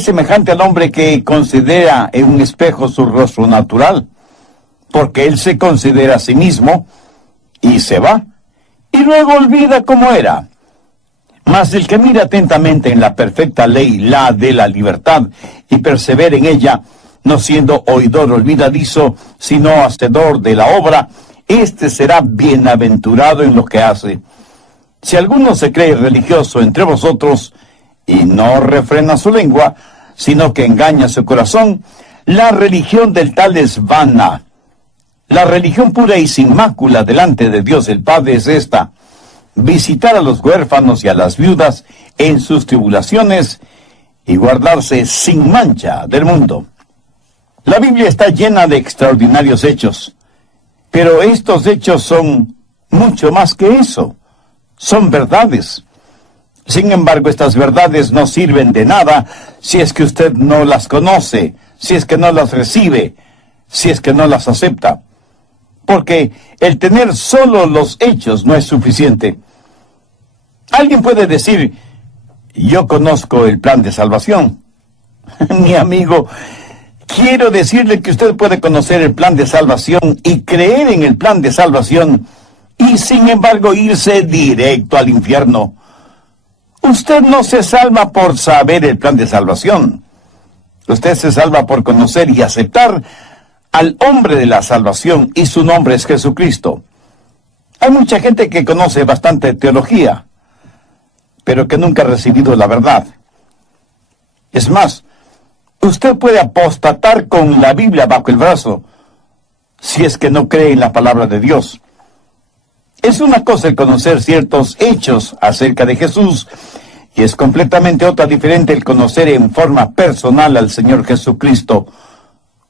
Es semejante al hombre que considera en un espejo su rostro natural, porque él se considera a sí mismo y se va, y luego olvida cómo era. Mas el que mira atentamente en la perfecta ley, la de la libertad, y persevera en ella, no siendo oidor olvidadizo, sino hacedor de la obra, éste será bienaventurado en lo que hace. Si alguno se cree religioso entre vosotros, y no refrena su lengua, sino que engaña su corazón, la religión del tal es vana. La religión pura y sin mácula delante de Dios el Padre es esta: visitar a los huérfanos y a las viudas en sus tribulaciones, y guardarse sin mancha del mundo. La Biblia está llena de extraordinarios hechos, pero estos hechos son mucho más que eso. Son verdades. Sin embargo, estas verdades no sirven de nada si es que usted no las conoce, si es que no las recibe, si es que no las acepta. Porque el tener solo los hechos no es suficiente. Alguien puede decir: yo conozco el plan de salvación. Mi amigo, quiero decirle que usted puede conocer el plan de salvación y creer en el plan de salvación y sin embargo irse directo al infierno. Usted no se salva por saber el plan de salvación. Usted se salva por conocer y aceptar al hombre de la salvación, y su nombre es Jesucristo. Hay mucha gente que conoce bastante teología, pero que nunca ha recibido la verdad. Es más, usted puede apostatar con la Biblia bajo el brazo si es que no cree en la palabra de Dios. Es una cosa el conocer ciertos hechos acerca de Jesús, y es completamente otra diferente el conocer en forma personal al Señor Jesucristo.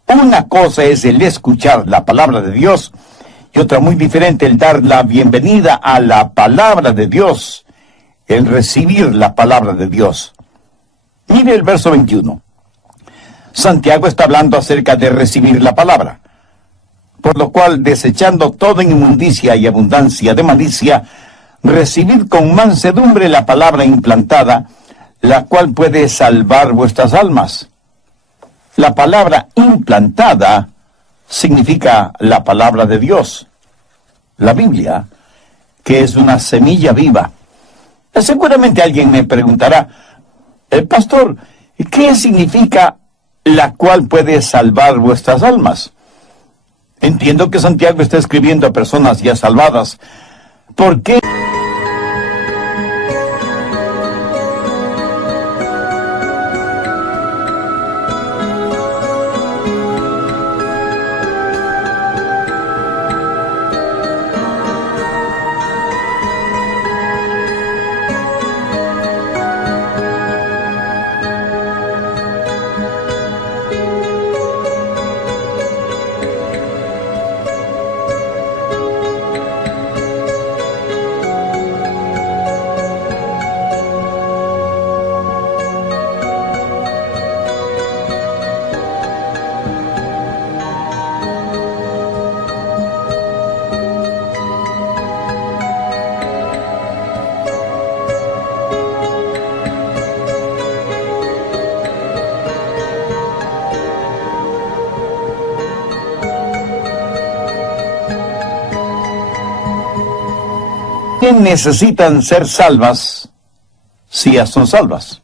Una cosa es el escuchar la palabra de Dios, y otra muy diferente el dar la bienvenida a la palabra de Dios, el recibir la palabra de Dios. Mire el verso 21. Santiago está hablando acerca de recibir la palabra. Por lo cual, desechando toda inmundicia y abundancia de malicia, recibid con mansedumbre la palabra implantada, la cual puede salvar vuestras almas. La palabra implantada significa la palabra de Dios, la Biblia, que es una semilla viva. Seguramente alguien me preguntará: pastor, ¿qué significa la cual puede salvar vuestras almas? Entiendo que Santiago está escribiendo a personas ya salvadas. ¿Por qué? ¿Quién necesitan ser salvas si ya son salvas?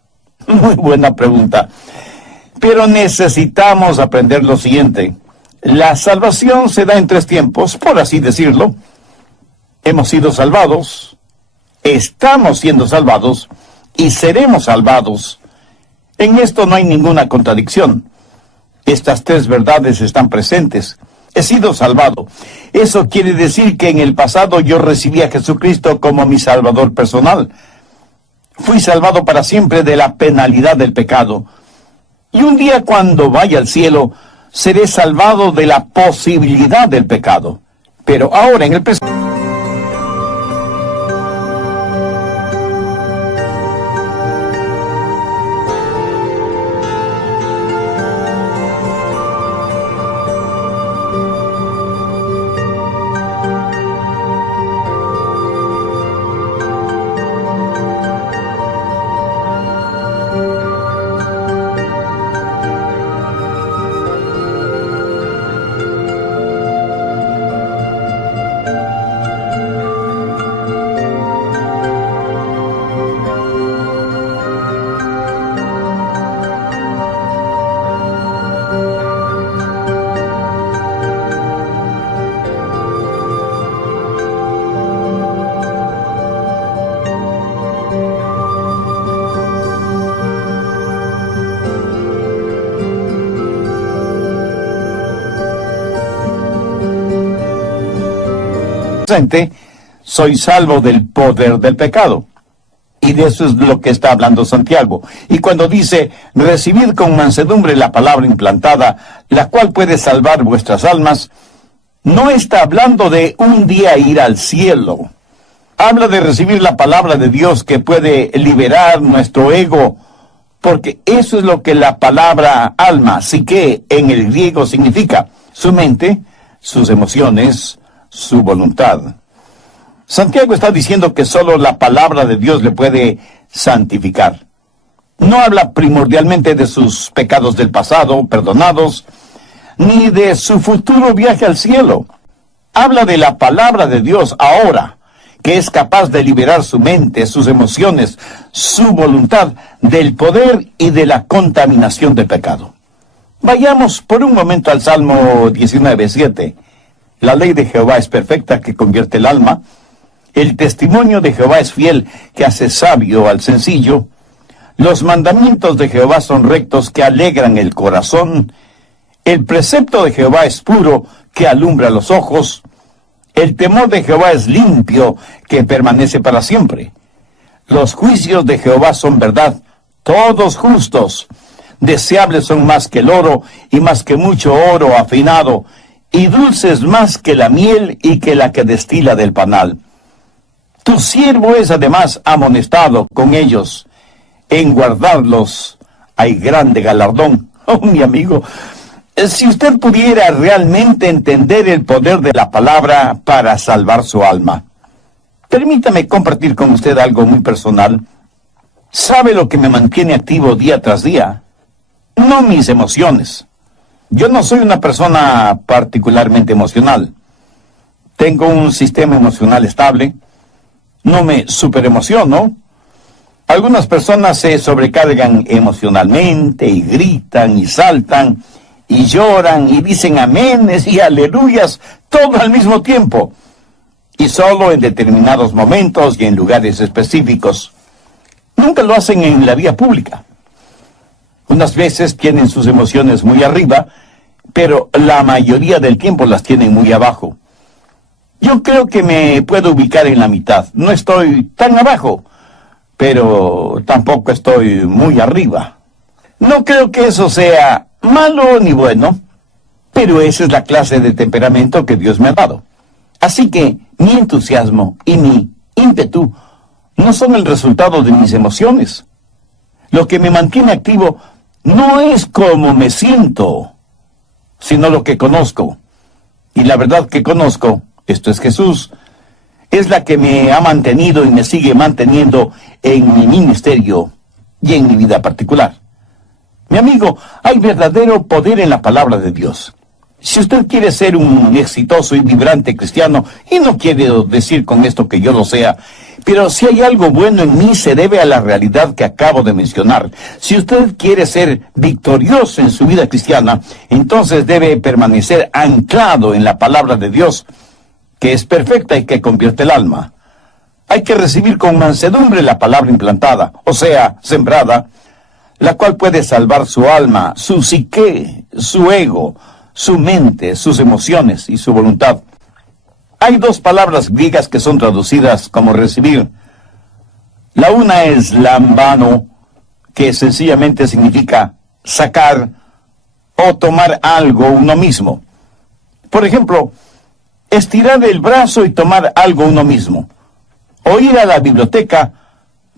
Muy buena pregunta. Pero necesitamos aprender lo siguiente: la salvación se da en tres tiempos, por así decirlo. Hemos sido salvados, estamos siendo salvados y seremos salvados. En esto no hay ninguna contradicción. Estas tres verdades están presentes. He sido salvado. Eso quiere decir que en el pasado yo recibí a Jesucristo como mi Salvador personal. Fui salvado para siempre de la penalidad del pecado. Y un día, cuando vaya al cielo, seré salvado de la posibilidad del pecado. Pero ahora, en el presente, presente, soy salvo del poder del pecado. Y de eso es lo que está hablando Santiago. Y cuando dice, recibid con mansedumbre la palabra implantada, la cual puede salvar vuestras almas, no está hablando de un día ir al cielo. Habla de recibir la palabra de Dios que puede liberar nuestro ego, porque eso es lo que la palabra alma, psique, en el griego significa: su mente, sus emociones, su voluntad. Santiago está diciendo que solo la palabra de Dios le puede santificar. No habla primordialmente de sus pecados del pasado, perdonados, ni de su futuro viaje al cielo. Habla de la palabra de Dios ahora, que es capaz de liberar su mente, sus emociones, su voluntad del poder y de la contaminación del pecado. Vayamos por un momento al Salmo 19:7. La ley de Jehová es perfecta, que convierte el alma. El testimonio de Jehová es fiel, que hace sabio al sencillo. Los mandamientos de Jehová son rectos, que alegran el corazón. El precepto de Jehová es puro, que alumbra los ojos. El temor de Jehová es limpio, que permanece para siempre. Los juicios de Jehová son verdad, todos justos. Deseables son más que el oro, y más que mucho oro afinado, y dulces más que la miel y que la que destila del panal. Tu siervo es además amonestado con ellos. En guardarlos hay grande galardón. Oh, mi amigo, si usted pudiera realmente entender el poder de la palabra para salvar su alma. Permítame compartir con usted algo muy personal. ¿Sabe lo que me mantiene activo día tras día? No mis emociones. Yo no soy una persona particularmente emocional. Tengo un sistema emocional estable. No me superemociono. Algunas personas se sobrecargan emocionalmente y gritan y saltan y lloran y dicen aménes y aleluyas, todo al mismo tiempo, y solo en determinados momentos y en lugares específicos. Nunca lo hacen en la vía pública. Unas veces tienen sus emociones muy arriba, pero la mayoría del tiempo las tienen muy abajo. Yo creo que me puedo ubicar en la mitad. No estoy tan abajo, pero tampoco estoy muy arriba. No creo que eso sea malo ni bueno, pero esa es la clase de temperamento que Dios me ha dado. Así que mi entusiasmo y mi ímpetu no son el resultado de mis emociones. Lo que me mantiene activo no es cómo me siento, sino lo que conozco. Y la verdad que conozco, esto es Jesús, es la que me ha mantenido y me sigue manteniendo en mi ministerio y en mi vida particular. Mi amigo, hay verdadero poder en la palabra de Dios. Si usted quiere ser un exitoso y vibrante cristiano, y no quiero decir con esto que yo lo sea, pero si hay algo bueno en mí se debe a la realidad que acabo de mencionar. Si usted quiere ser victorioso en su vida cristiana, entonces debe permanecer anclado en la palabra de Dios, que es perfecta y que convierte el alma. Hay que recibir con mansedumbre la palabra implantada, o sea, sembrada, la cual puede salvar su alma, su psique, su ego, su mente, sus emociones y su voluntad. Hay dos palabras griegas que son traducidas como recibir. La una es lambano, que sencillamente significa sacar o tomar algo uno mismo. Por ejemplo, estirar el brazo y tomar algo uno mismo. O ir a la biblioteca,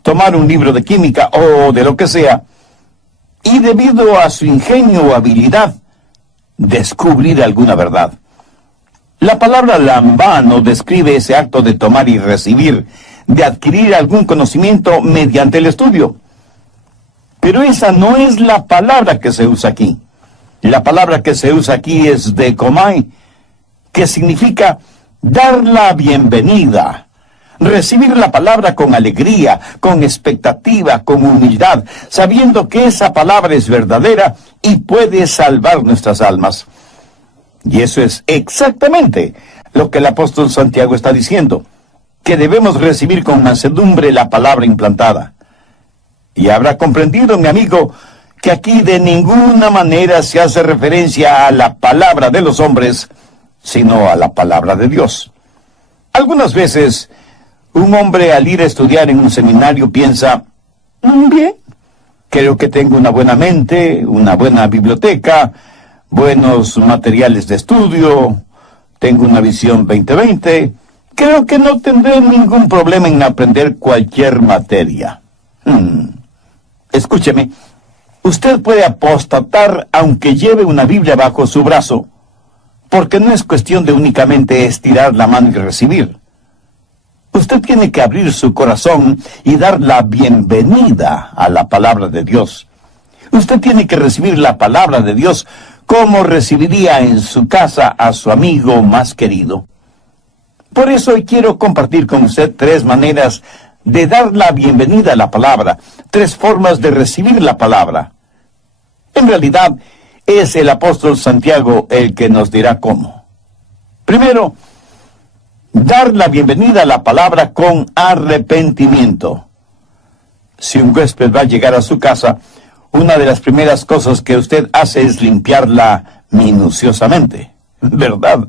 tomar un libro de química o de lo que sea, y debido a su ingenio o habilidad, descubrir alguna verdad. La palabra lambano describe ese acto de tomar y recibir, de adquirir algún conocimiento mediante el estudio. Pero esa no es la palabra que se usa aquí. La palabra que se usa aquí es dekomai, que significa dar la bienvenida, recibir la palabra con alegría, con expectativa, con humildad, sabiendo que esa palabra es verdadera y puede salvar nuestras almas. Y eso es exactamente lo que el apóstol Santiago está diciendo, que debemos recibir con mansedumbre la palabra implantada. Y habrá comprendido, mi amigo, que aquí de ninguna manera se hace referencia a la palabra de los hombres, sino a la palabra de Dios. Algunas veces, un hombre al ir a estudiar en un seminario piensa, bien, creo que tengo una buena mente, una buena biblioteca, buenos materiales de estudio, tengo una visión 2020, creo que no tendré ningún problema en aprender cualquier materia. Escúcheme, usted puede apostatar aunque lleve una Biblia bajo su brazo, porque no es cuestión de únicamente estirar la mano y recibir. Usted tiene que abrir su corazón y dar la bienvenida a la palabra de Dios. Usted tiene que recibir la palabra de Dios como recibiría en su casa a su amigo más querido. Por eso hoy quiero compartir con usted 3 maneras de dar la bienvenida a la palabra, 3 formas de recibir la palabra. En realidad, es el apóstol Santiago el que nos dirá cómo. Primero, dar la bienvenida a la palabra con arrepentimiento. Si un huésped va a llegar a su casa, una de las primeras cosas que usted hace es limpiarla minuciosamente, ¿verdad?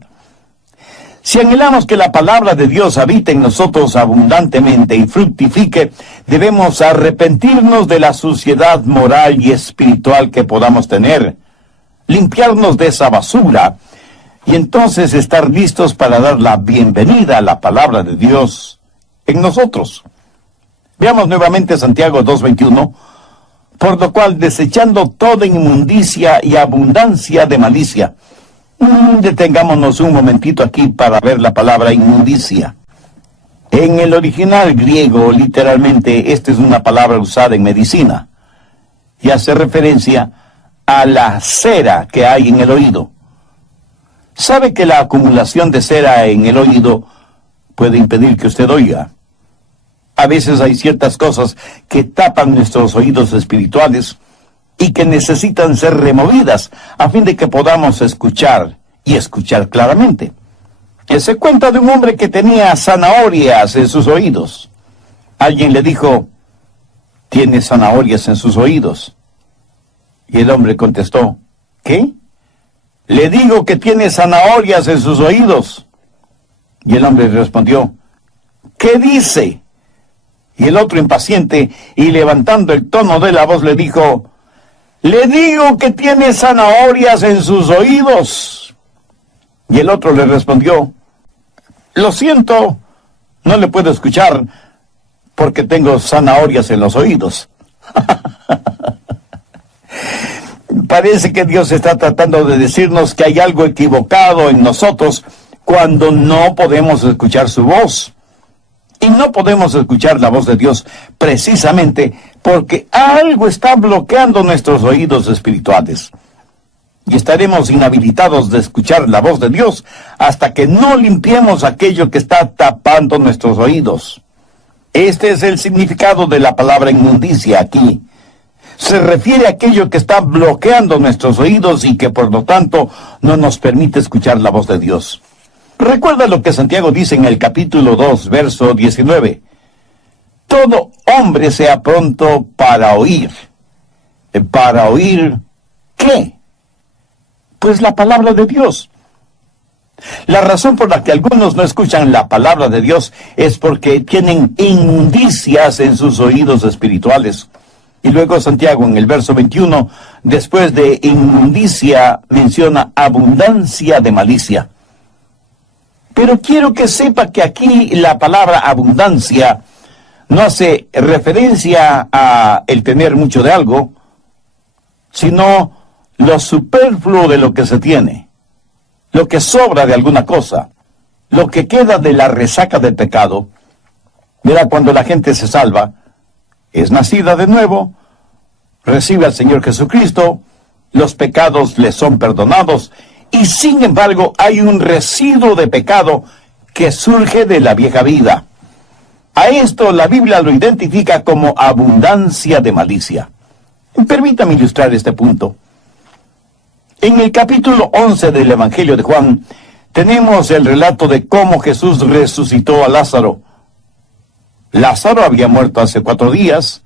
Si anhelamos que la palabra de Dios habite en nosotros abundantemente y fructifique, debemos arrepentirnos de la suciedad moral y espiritual que podamos tener, limpiarnos de esa basura, y entonces estar listos para dar la bienvenida a la palabra de Dios en nosotros. Veamos nuevamente Santiago 2:21, por lo cual, desechando toda inmundicia y abundancia de malicia. Detengámonos un momentito aquí para ver la palabra inmundicia. En el original griego, literalmente, esta es una palabra usada en medicina, y hace referencia a la cera que hay en el oído. ¿Sabe que la acumulación de cera en el oído puede impedir que usted oiga? A veces hay ciertas cosas que tapan nuestros oídos espirituales y que necesitan ser removidas a fin de que podamos escuchar y escuchar claramente. Se cuenta de un hombre que tenía zanahorias en sus oídos. Alguien le dijo, ¿tiene zanahorias en sus oídos? Y el hombre contestó, ¿qué? Le digo que tiene zanahorias en sus oídos. Y el hombre respondió, ¿qué dice? Y el otro, impaciente y levantando el tono de la voz, le dijo, le digo que tiene zanahorias en sus oídos. Y el otro le respondió, lo siento, no le puedo escuchar porque tengo zanahorias en los oídos. Parece que Dios está tratando de decirnos que hay algo equivocado en nosotros cuando no podemos escuchar su voz. Y no podemos escuchar la voz de Dios precisamente porque algo está bloqueando nuestros oídos espirituales. Y estaremos inhabilitados de escuchar la voz de Dios hasta que no limpiemos aquello que está tapando nuestros oídos. Este es el significado de la palabra inmundicia aquí. Se refiere a aquello que está bloqueando nuestros oídos y que por lo tanto no nos permite escuchar la voz de Dios. Recuerda lo que Santiago dice en el capítulo 2, verso 19. Todo hombre sea pronto para oír. ¿Para oír qué? Pues la palabra de Dios. La razón por la que algunos no escuchan la palabra de Dios es porque tienen inmundicias en sus oídos espirituales. Y luego Santiago en el verso 21, después de inmundicia, menciona abundancia de malicia. Pero quiero que sepa que aquí la palabra abundancia no hace referencia a el tener mucho de algo, sino lo superfluo de lo que se tiene, lo que sobra de alguna cosa, lo que queda de la resaca del pecado. Mira, cuando la gente se salva, es nacida de nuevo, recibe al Señor Jesucristo, los pecados le son perdonados, y sin embargo hay un residuo de pecado que surge de la vieja vida. A esto la Biblia lo identifica como abundancia de malicia. Permítame ilustrar este punto. En el capítulo 11 del Evangelio de Juan, tenemos el relato de cómo Jesús resucitó a Lázaro. Lázaro había muerto hace 4 días,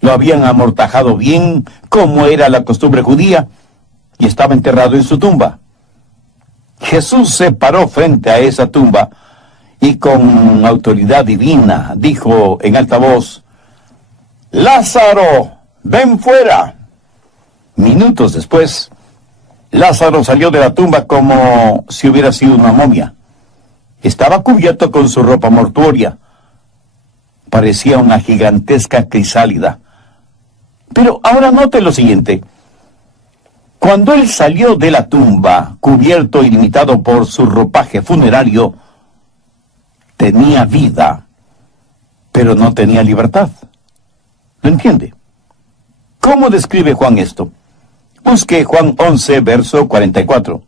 lo habían amortajado bien, como era la costumbre judía, y estaba enterrado en su tumba. Jesús se paró frente a esa tumba, y con autoridad divina dijo en alta voz: «Lázaro, ven fuera». Minutos después, Lázaro salió de la tumba como si hubiera sido una momia. Estaba cubierto con su ropa mortuoria. Parecía una gigantesca crisálida. Pero ahora note lo siguiente. Cuando él salió de la tumba, cubierto y limitado por su ropaje funerario, tenía vida, pero no tenía libertad. ¿Lo entiende? ¿Cómo describe Juan esto? Busque Juan 11, verso 44.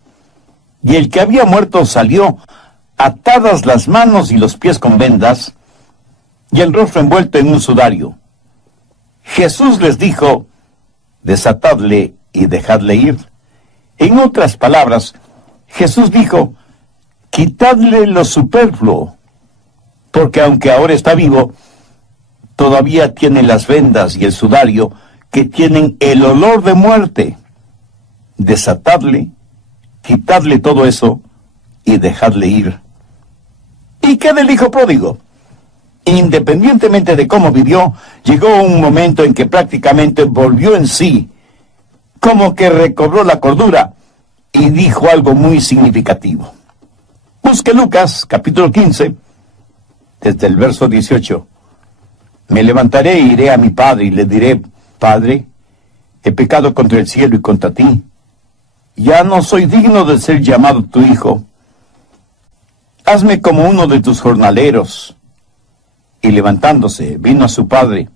Y el que había muerto salió, atadas las manos y los pies con vendas, y el rostro envuelto en un sudario. Jesús les dijo: «Desatadle y dejadle ir». En otras palabras, Jesús dijo: «Quitadle lo superfluo, porque aunque ahora está vivo, todavía tiene las vendas y el sudario que tienen el olor de muerte. Desatadle, quitadle todo eso y dejadle ir». ¿Y qué del hijo pródigo? Independientemente de cómo vivió, llegó un momento en que prácticamente volvió en sí, como que recobró la cordura, y dijo algo muy significativo. Busque Lucas, capítulo 15, desde el verso 18. «Me levantaré e iré a mi padre y le diré: Padre, he pecado contra el cielo y contra ti. Ya no soy digno de ser llamado tu hijo. Hazme como uno de tus jornaleros». Y levantándose, vino a su padre.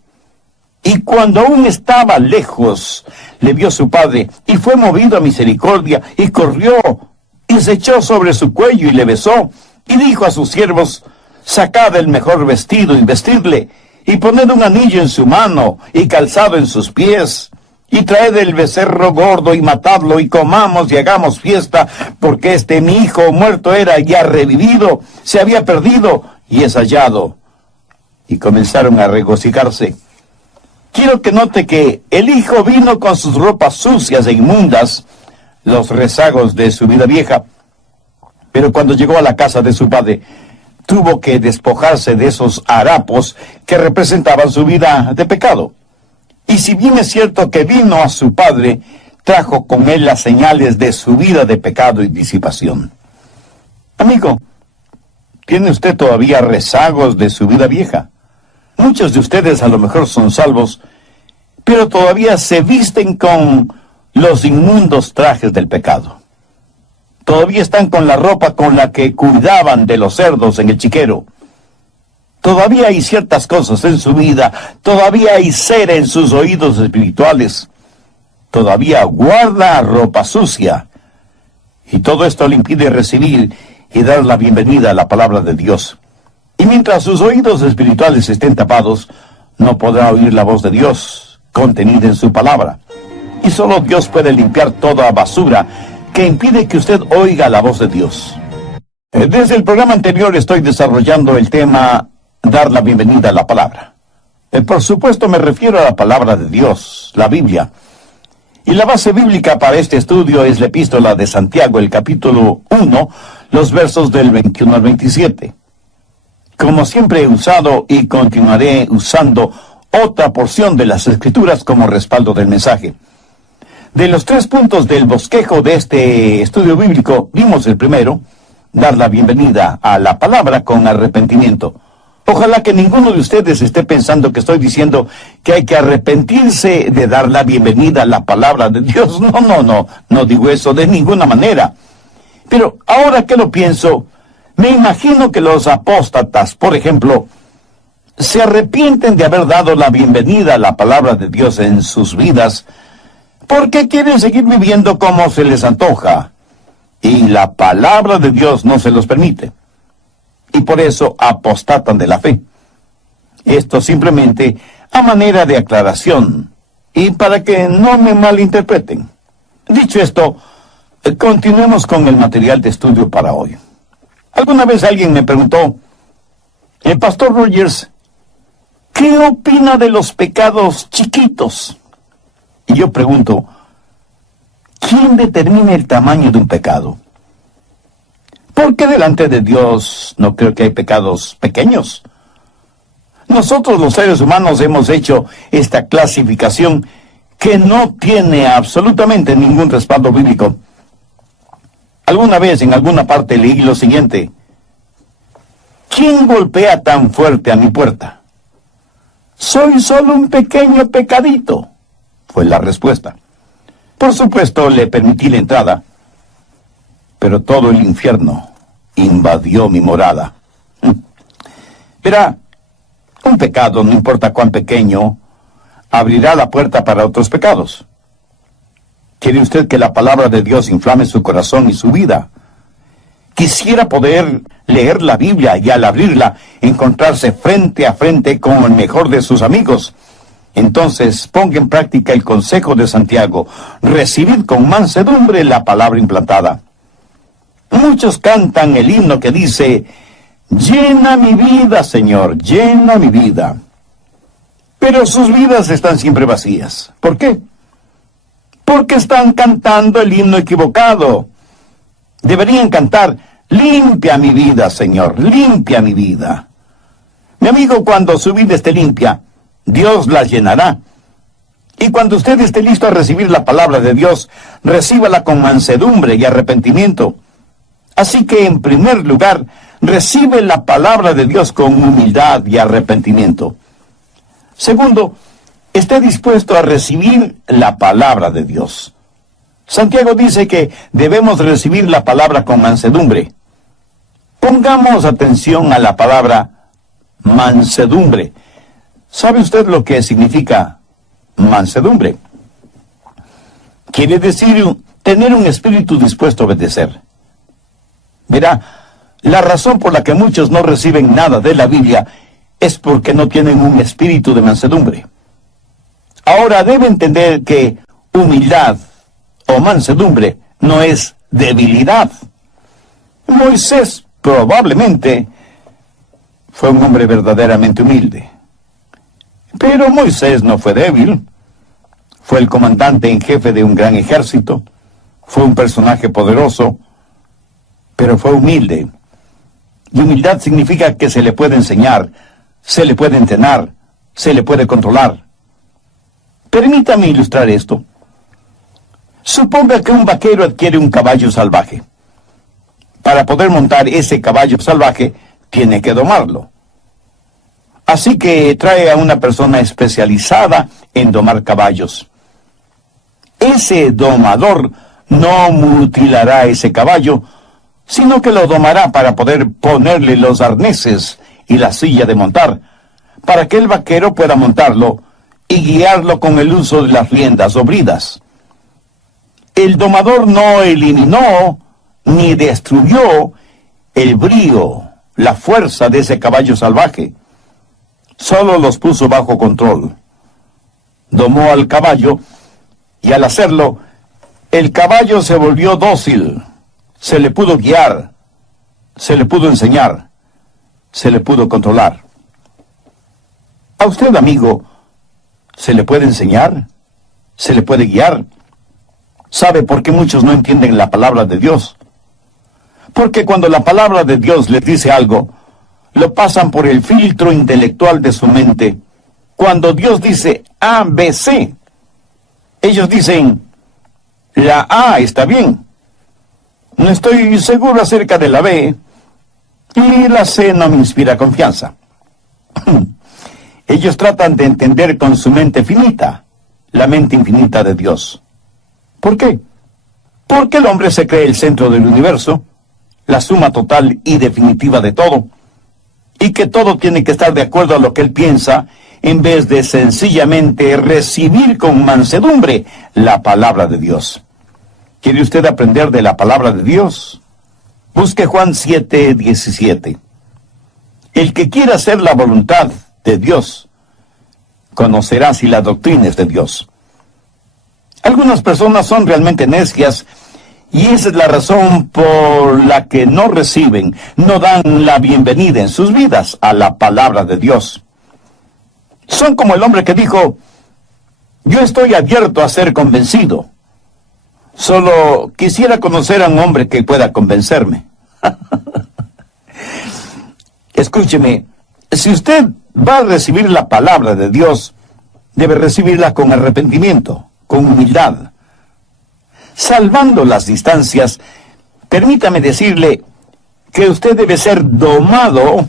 Y cuando aún estaba lejos, le vio su padre, y fue movido a misericordia, y corrió, y se echó sobre su cuello, y le besó, y dijo a sus siervos: «Sacad el mejor vestido, y vestidle, y poned un anillo en su mano, y calzado en sus pies, y traed el becerro gordo, y matadlo, y comamos, y hagamos fiesta, porque mi hijo muerto era, y ha revivido, se había perdido, y es hallado». Y comenzaron a regocijarse. Quiero que note que el hijo vino con sus ropas sucias e inmundas, los rezagos de su vida vieja, pero cuando llegó a la casa de su padre, tuvo que despojarse de esos harapos que representaban su vida de pecado. Y si bien es cierto que vino a su padre, trajo con él las señales de su vida de pecado y disipación. Amigo, ¿tiene usted todavía rezagos de su vida vieja? Muchos de ustedes a lo mejor son salvos, pero todavía se visten con los inmundos trajes del pecado. Todavía están con la ropa con la que cuidaban de los cerdos en el chiquero. Todavía hay ciertas cosas en su vida, todavía hay cera en sus oídos espirituales, todavía guarda ropa sucia. Y todo esto le impide recibir y dar la bienvenida a la palabra de Dios. Y mientras sus oídos espirituales estén tapados, no podrá oír la voz de Dios contenida en su palabra. Y solo Dios puede limpiar toda basura que impide que usted oiga la voz de Dios. Desde el programa anterior estoy desarrollando el tema dar la bienvenida a la palabra. Por supuesto me refiero a la palabra de Dios, la Biblia. Y la base bíblica para este estudio es la epístola de Santiago, el capítulo 1, los versos del 21 al 27. Como siempre he usado y continuaré usando otra porción de las Escrituras como respaldo del mensaje. De los 3 puntos del bosquejo de este estudio bíblico, vimos el primero: dar la bienvenida a la palabra con arrepentimiento. Ojalá que ninguno de ustedes esté pensando que estoy diciendo que hay que arrepentirse de dar la bienvenida a la palabra de Dios. No digo eso de ninguna manera. Pero ahora que lo pienso, me imagino que los apóstatas, por ejemplo, se arrepienten de haber dado la bienvenida a la palabra de Dios en sus vidas, porque quieren seguir viviendo como se les antoja, y la palabra de Dios no se los permite. Y por eso apostatan de la fe. Esto simplemente a manera de aclaración, y para que no me malinterpreten. Dicho esto, continuemos con el material de estudio para hoy. Alguna vez alguien me preguntó: el pastor Rogers, ¿qué opina de los pecados chiquitos? Y yo pregunto, ¿quién determina el tamaño de un pecado? Porque delante de Dios no creo que hay pecados pequeños. Nosotros los seres humanos hemos hecho esta clasificación que no tiene absolutamente ningún respaldo bíblico. Alguna vez en alguna parte leí lo siguiente: ¿quién golpea tan fuerte a mi puerta? Soy solo un pequeño pecadito, fue la respuesta. Por supuesto, le permití la entrada, pero todo el infierno invadió mi morada. Verá, un pecado, no importa cuán pequeño, abrirá la puerta para otros pecados. ¿Quiere usted que la palabra de Dios inflame su corazón y su vida? Quisiera poder leer la Biblia y al abrirla encontrarse frente a frente con el mejor de sus amigos. Entonces ponga en práctica el consejo de Santiago: recibid con mansedumbre la palabra implantada. Muchos cantan el himno que dice: llena mi vida, Señor, llena mi vida. Pero sus vidas están siempre vacías. ¿Por qué? Porque están cantando el himno equivocado. Deberían cantar: limpia mi vida, Señor, limpia mi vida. Mi amigo, cuando su vida esté limpia, Dios la llenará. Y cuando usted esté listo a recibir la palabra de Dios, recíbala con mansedumbre y arrepentimiento. Así que, en primer lugar, recibe la palabra de Dios con humildad y arrepentimiento. Segundo, esté dispuesto a recibir la palabra de Dios. Santiago dice que debemos recibir la palabra con mansedumbre. Pongamos atención a la palabra mansedumbre. ¿Sabe usted lo que significa mansedumbre? Quiere decir tener un espíritu dispuesto a obedecer. Verá, la razón por la que muchos no reciben nada de la Biblia es porque no tienen un espíritu de mansedumbre. Ahora debe entender que humildad o mansedumbre no es debilidad. Moisés probablemente fue un hombre verdaderamente humilde. Pero Moisés no fue débil. Fue el comandante en jefe de un gran ejército. Fue un personaje poderoso, pero fue humilde. Y humildad significa que se le puede enseñar, se le puede entrenar, se le puede controlar. Permítame ilustrar esto. Suponga que un vaquero adquiere un caballo salvaje. Para poder montar ese caballo salvaje, tiene que domarlo. Así que trae a una persona especializada en domar caballos. Ese domador no mutilará ese caballo, sino que lo domará para poder ponerle los arneses y la silla de montar, para que el vaquero pueda montarlo y guiarlo con el uso de las riendas o bridas. El domador no eliminó ni destruyó el brío, la fuerza de ese caballo salvaje. Solo los puso bajo control. Domó al caballo y al hacerlo, el caballo se volvió dócil. Se le pudo guiar, se le pudo enseñar, se le pudo controlar. A usted, amigo, ¿se le puede enseñar? ¿Se le puede guiar? ¿Sabe por qué muchos no entienden la palabra de Dios? Porque cuando la palabra de Dios les dice algo, lo pasan por el filtro intelectual de su mente. Cuando Dios dice A, B, C, ellos dicen, la A está bien. No estoy seguro acerca de la B, y la C no me inspira confianza. Ellos tratan de entender con su mente finita, la mente infinita de Dios. ¿Por qué? Porque el hombre se cree el centro del universo, la suma total y definitiva de todo, y que todo tiene que estar de acuerdo a lo que él piensa, en vez de sencillamente recibir con mansedumbre la palabra de Dios. ¿Quiere usted aprender de la palabra de Dios? Busque Juan 7:17. El que quiera hacer la voluntad de Dios, conocerá si la doctrina es de Dios. Algunas personas son realmente necias, y esa es la razón por la que no reciben, no dan la bienvenida en sus vidas a la palabra de Dios. Son como el hombre que dijo, yo estoy abierto a ser convencido. Solo quisiera conocer a un hombre que pueda convencerme. Escúcheme, si usted va a recibir la palabra de Dios, debe recibirla con arrepentimiento, con humildad. Salvando las distancias, permítame decirle que usted debe ser domado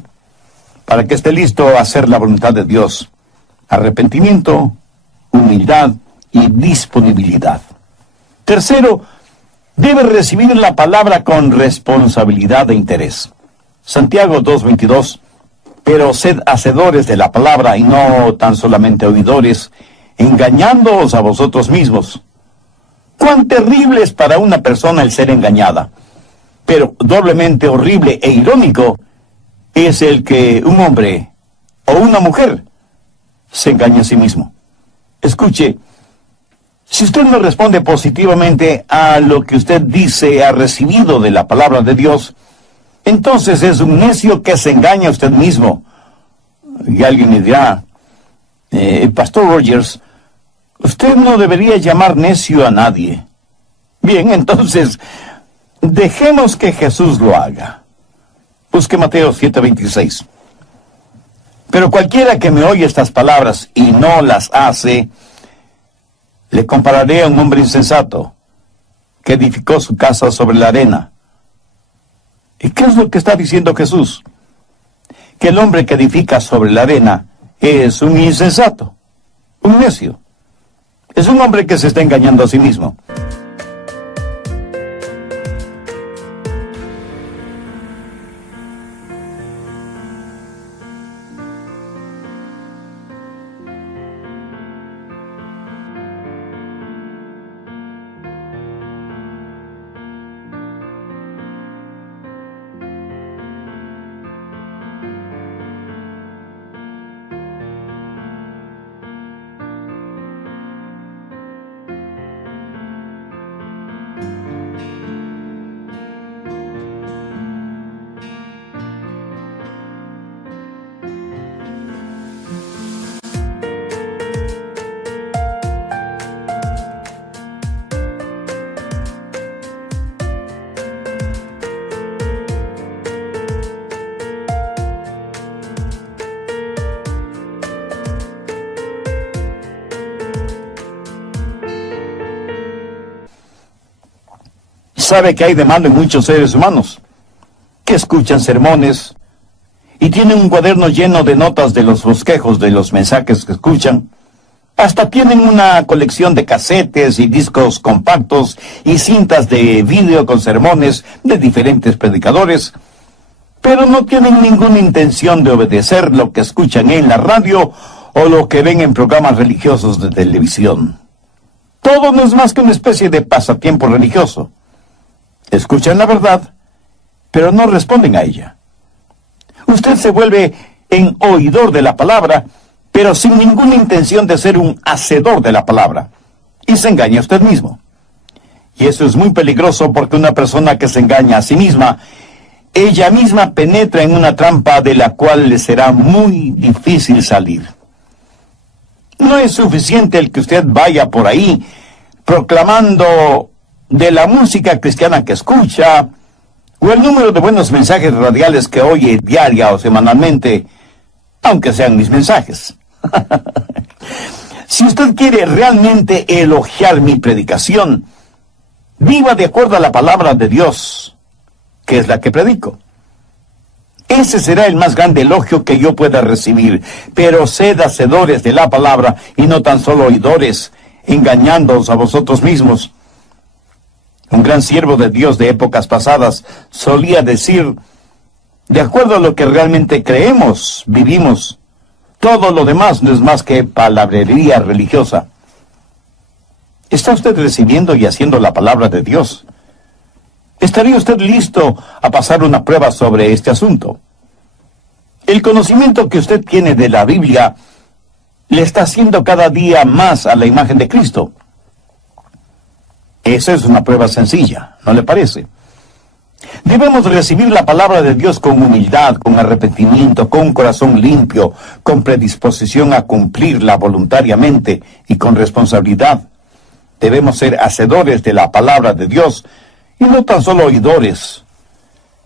para que esté listo a hacer la voluntad de Dios. Arrepentimiento, humildad y disponibilidad. Tercero, debe recibir la palabra con responsabilidad e interés. Santiago 2:22, pero sed hacedores de la palabra y no tan solamente oidores, engañándoos a vosotros mismos. Cuán terrible es para una persona el ser engañada, pero doblemente horrible e irónico es el que un hombre o una mujer se engaña a sí mismo. Escuche, si usted no responde positivamente a lo que usted dice ha recibido de la palabra de Dios, entonces es un necio que se engaña a usted mismo. Y alguien me dirá, Pastor Rogers, usted no debería llamar necio a nadie. Bien, entonces, dejemos que Jesús lo haga. Busque Mateo 7:26. Pero cualquiera que me oye estas palabras y no las hace, le compararé a un hombre insensato que edificó su casa sobre la arena. ¿Y qué es lo que está diciendo Jesús? Que el hombre que edifica sobre la arena es un insensato, un necio. Es un hombre que se está engañando a sí mismo. Sabe que hay demanda en muchos seres humanos que escuchan sermones y tienen un cuaderno lleno de notas de los bosquejos de los mensajes que escuchan. Hasta tienen una colección de casetes y discos compactos y cintas de vídeo con sermones de diferentes predicadores, pero no tienen ninguna intención de obedecer lo que escuchan en la radio o lo que ven en programas religiosos de televisión. Todo no es más que una especie de pasatiempo religioso. Escuchan la verdad, pero no responden a ella. Usted se vuelve en oidor de la palabra, pero sin ninguna intención de ser un hacedor de la palabra. Y se engaña a usted mismo. Y eso es muy peligroso porque una persona que se engaña a sí misma, ella misma penetra en una trampa de la cual le será muy difícil salir. No es suficiente el que usted vaya por ahí proclamando de la música cristiana que escucha, o el número de buenos mensajes radiales que oye diaria o semanalmente, aunque sean mis mensajes. Si usted quiere realmente elogiar mi predicación, viva de acuerdo a la palabra de Dios, que es la que predico. Ese será el más grande elogio que yo pueda recibir, pero sed hacedores de la palabra y no tan solo oidores, engañándoos a vosotros mismos. Un gran siervo de Dios de épocas pasadas solía decir, de acuerdo a lo que realmente creemos, vivimos. Todo lo demás no es más que palabrería religiosa. ¿Está usted recibiendo y haciendo la palabra de Dios? ¿Estaría usted listo a pasar una prueba sobre este asunto? El conocimiento que usted tiene de la Biblia le está haciendo cada día más a la imagen de Cristo. Esa es una prueba sencilla, ¿no le parece? Debemos recibir la palabra de Dios con humildad, con arrepentimiento, con un corazón limpio, con predisposición a cumplirla voluntariamente y con responsabilidad. Debemos ser hacedores de la palabra de Dios y no tan solo oidores.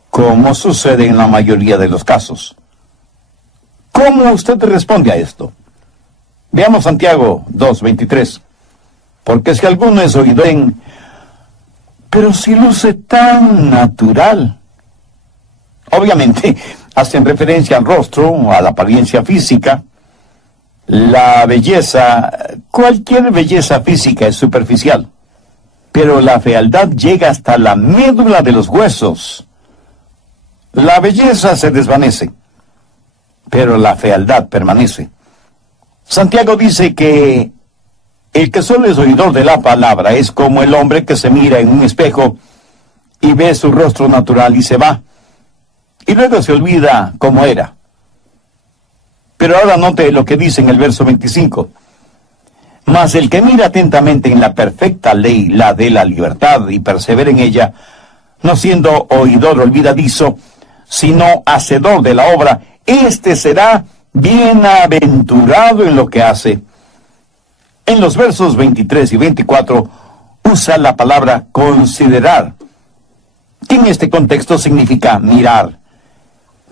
como sucede en la mayoría de los casos. ¿Cómo usted responde a esto? Veamos Santiago 2:23. Porque si alguno es oidor, pero si luce tan natural. Obviamente, hacen referencia al rostro, a la apariencia física. La belleza, cualquier belleza física es superficial. Pero la fealdad llega hasta la médula de los huesos. La belleza se desvanece, pero la fealdad permanece. Santiago dice que el que solo es oidor de la palabra es como el hombre que se mira en un espejo y ve su rostro natural y se va, y luego se olvida cómo era. Pero ahora note lo que dice en el verso 25. Mas el que mira atentamente en la perfecta ley, la de la libertad, y persevera en ella, no siendo oidor olvidadizo, sino hacedor de la obra, éste será bienaventurado en lo que hace. En los versos 23 y 24 usa la palabra considerar, que en este contexto significa mirar,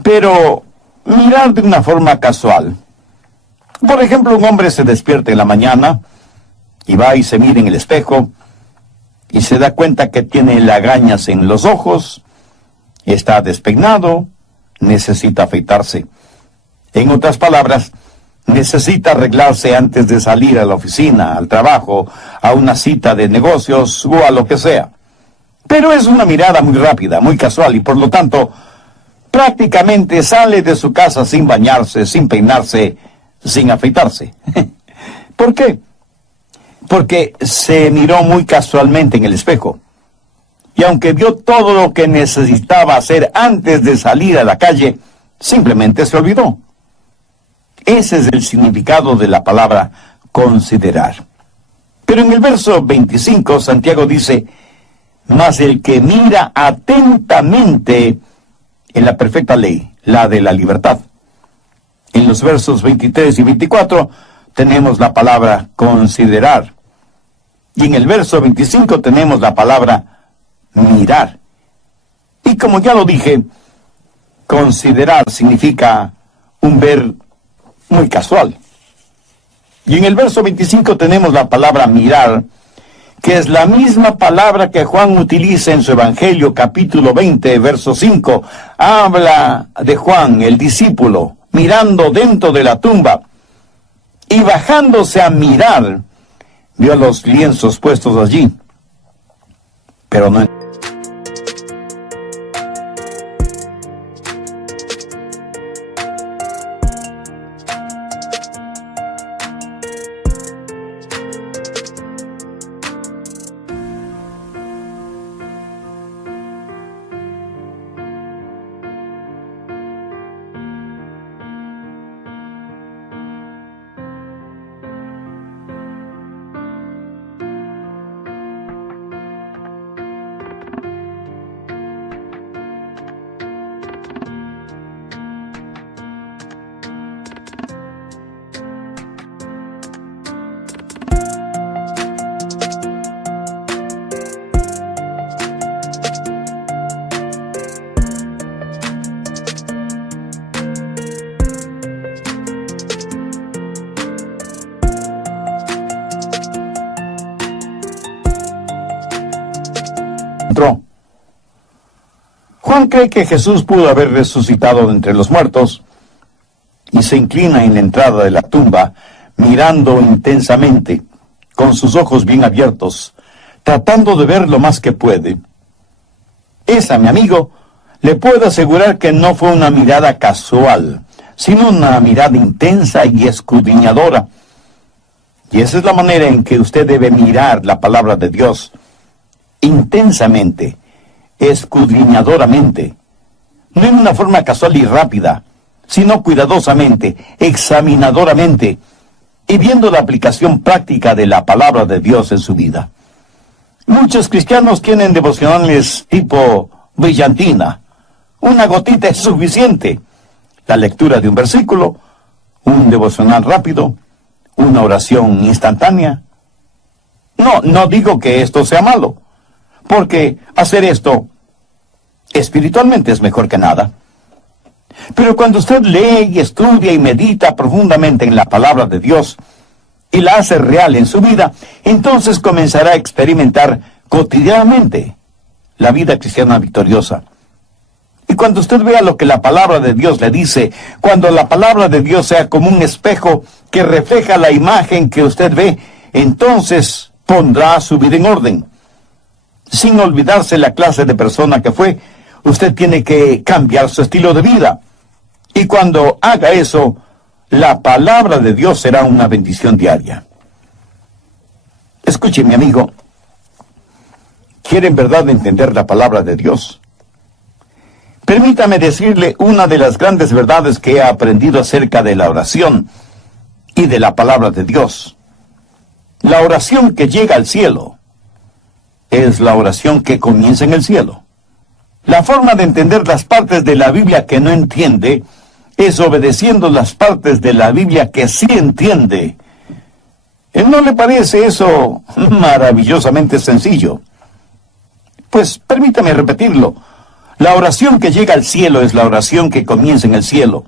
pero mirar de una forma casual. Por ejemplo, un hombre se despierta en la mañana y va y se mira en el espejo y se da cuenta que tiene lagañas en los ojos, está despeinado, necesita afeitarse. En otras palabras, necesita arreglarse antes de salir a la oficina, al trabajo, a una cita de negocios o a lo que sea. Pero es una mirada muy rápida, muy casual y por lo tanto prácticamente sale de su casa sin bañarse, sin peinarse, sin afeitarse. ¿Por qué? Porque se miró muy casualmente en el espejo. Y aunque vio todo lo que necesitaba hacer antes de salir a la calle, simplemente se olvidó. Ese es el significado de la palabra considerar. Pero en el verso 25, Santiago dice, mas el que mira atentamente en la perfecta ley, la de la libertad. En los versos 23 y 24 tenemos la palabra considerar. Y en el verso 25 tenemos la palabra mirar. Y como ya lo dije, considerar significa un ver muy casual. Y en el verso 25 tenemos la palabra mirar, que es la misma palabra que Juan utiliza en su Evangelio, capítulo 20, verso 5. Habla de Juan, el discípulo, mirando dentro de la tumba, y bajándose a mirar, vio los lienzos puestos allí, pero no entró. Juan cree que Jesús pudo haber resucitado de entre los muertos y se inclina en la entrada de la tumba, mirando intensamente, con sus ojos bien abiertos, tratando de ver lo más que puede. Esa, mi amigo, le puedo asegurar que no fue una mirada casual, sino una mirada intensa y escudriñadora. Y esa es la manera en que usted debe mirar la palabra de Dios, intensamente, escudriñadoramente, no en una forma casual y rápida, sino cuidadosamente, examinadoramente, y viendo la aplicación práctica de la palabra de Dios en su vida. Muchos cristianos tienen devocionales tipo brillantina. Una gotita es suficiente. La lectura de un versículo, un devocional rápido, una oración instantánea. No digo que esto sea malo, porque hacer esto Espiritualmente es mejor que nada. Pero cuando usted lee y estudia y medita profundamente en la palabra de Dios y la hace real en su vida, entonces comenzará a experimentar cotidianamente la vida cristiana victoriosa. Y cuando usted vea lo que la palabra de Dios le dice, cuando la palabra de Dios sea como un espejo que refleja la imagen que usted ve, entonces pondrá su vida en orden. Sin olvidarse la clase de persona que fue, usted tiene que cambiar su estilo de vida. Y cuando haga eso, la palabra de Dios será una bendición diaria. Escuche, mi amigo, ¿quiere en verdad entender la palabra de Dios? Permítame decirle una de las grandes verdades que he aprendido acerca de la oración y de la palabra de Dios. La oración que llega al cielo es la oración que comienza en el cielo. La forma de entender las partes de la Biblia que no entiende es obedeciendo las partes de la Biblia que sí entiende. ¿No le parece eso maravillosamente sencillo? Pues permítame repetirlo. La oración que llega al cielo es la oración que comienza en el cielo.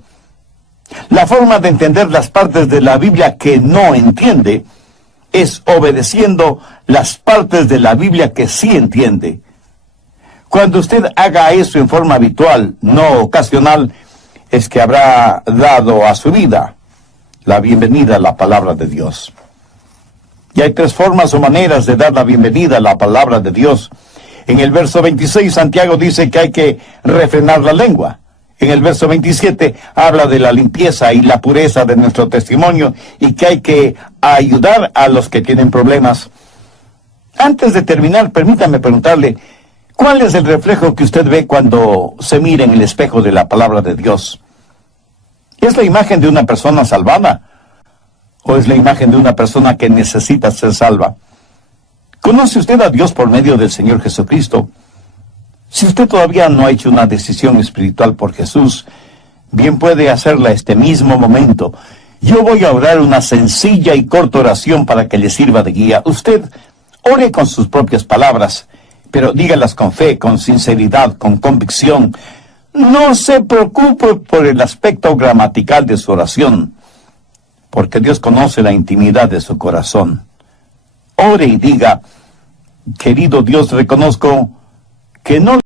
La forma de entender las partes de la Biblia que no entiende es obedeciendo las partes de la Biblia que sí entiende. Cuando usted haga eso en forma habitual, no ocasional, es que habrá dado a su vida la bienvenida a la palabra de Dios. Y hay tres formas o maneras de dar la bienvenida a la palabra de Dios. En el verso 26, Santiago dice que hay que refrenar la lengua. En el verso 27 habla de la limpieza y la pureza de nuestro testimonio y que hay que ayudar a los que tienen problemas. Antes de terminar, permítame preguntarle, ¿cuál es el reflejo que usted ve cuando se mira en el espejo de la palabra de Dios? ¿Es la imagen de una persona salvada? ¿O es la imagen de una persona que necesita ser salva? ¿Conoce usted a Dios por medio del Señor Jesucristo? Si usted todavía no ha hecho una decisión espiritual por Jesús, bien puede hacerla este mismo momento. Yo voy a orar una sencilla y corta oración para que le sirva de guía. Usted ore con sus propias palabras, pero dígalas con fe, con sinceridad, con convicción. No se preocupe por el aspecto gramatical de su oración, porque Dios conoce la intimidad de su corazón. Ore y diga, querido Dios, reconozco que no